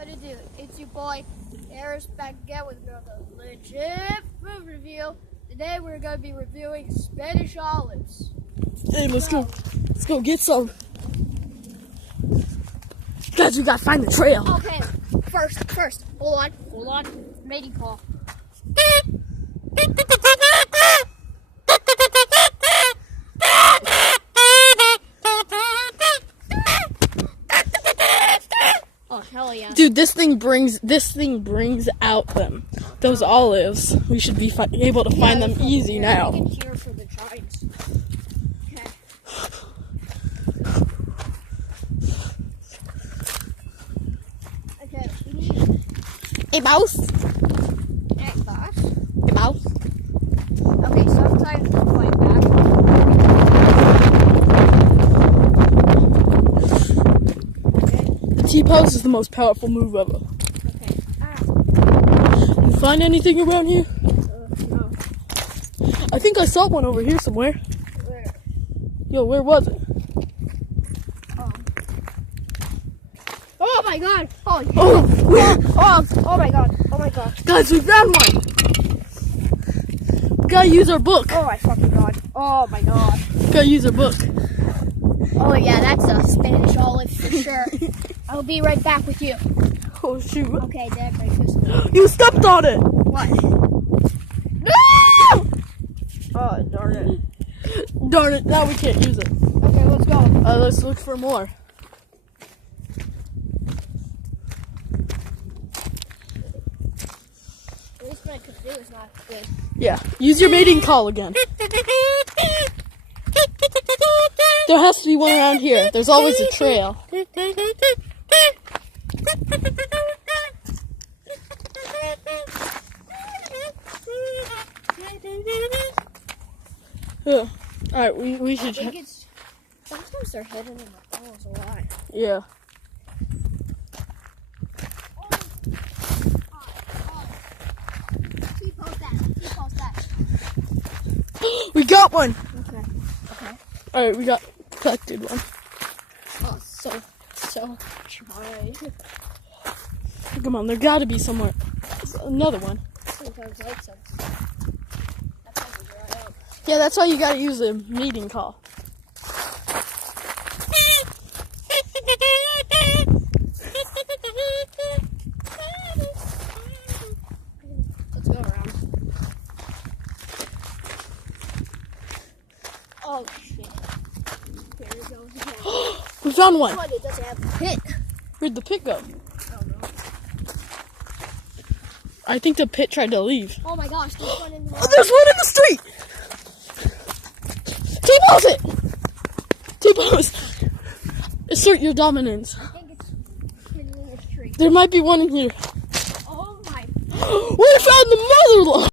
What to do? It's your boy, Harris, back again with another legit food review. Today we're going to be reviewing Spanish olives. Hey, let's go. Let's go get some. Guys, we gotta find the trail. Okay, first, hold on. Mating call. Oh, hell yeah. Dude, this thing brings out those olives. We should be able to find them easy now. We can cheer for the Giants. Okay, we need... Hey, mouse. Hey, boss. Hey, mouse. Okay, sometimes we'll fight back. The T-pose is the most powerful move ever. Okay. You find anything around here? No. I think I saw one over here somewhere. Where? Yo, where was it? Oh my god! Oh my god! Oh my god! Guys, we found one! We gotta use our book. Oh my fucking god! Oh my god! Gotta use our book. Oh yeah, that's a Spanish olive for sure. I'll be right back with you. Oh, shoot. Okay, Dad, break this. You stepped on it! What? No! Oh, darn it. Darn it, now we can't use it. Okay, let's go. Let's look for more. At least what I could do is not good. Yeah, use your mating call again. There has to be one around here. There's always a trail. Alright, we should I think check. it's... Sometimes they're hidden in the balls a lot. Yeah. T-post that. We got one! Okay. Alright, we got collected one. Oh, so try. Come on, there gotta be somewhere. There's another one. Sometimes like some. That's how we dry up. Yeah, that's why you gotta use a mating call. Let's go around. Oh shit. There it goes again. We found one. But it doesn't have a pit. Where'd the pit go? I don't know. I think the pit tried to leave. Oh my gosh, there's one in the Oh, there's one in the street! T-pose it! T-pose! Assert your dominance. I think it's hidden in this tree. There might be one in here. Oh my. We found the mother lode!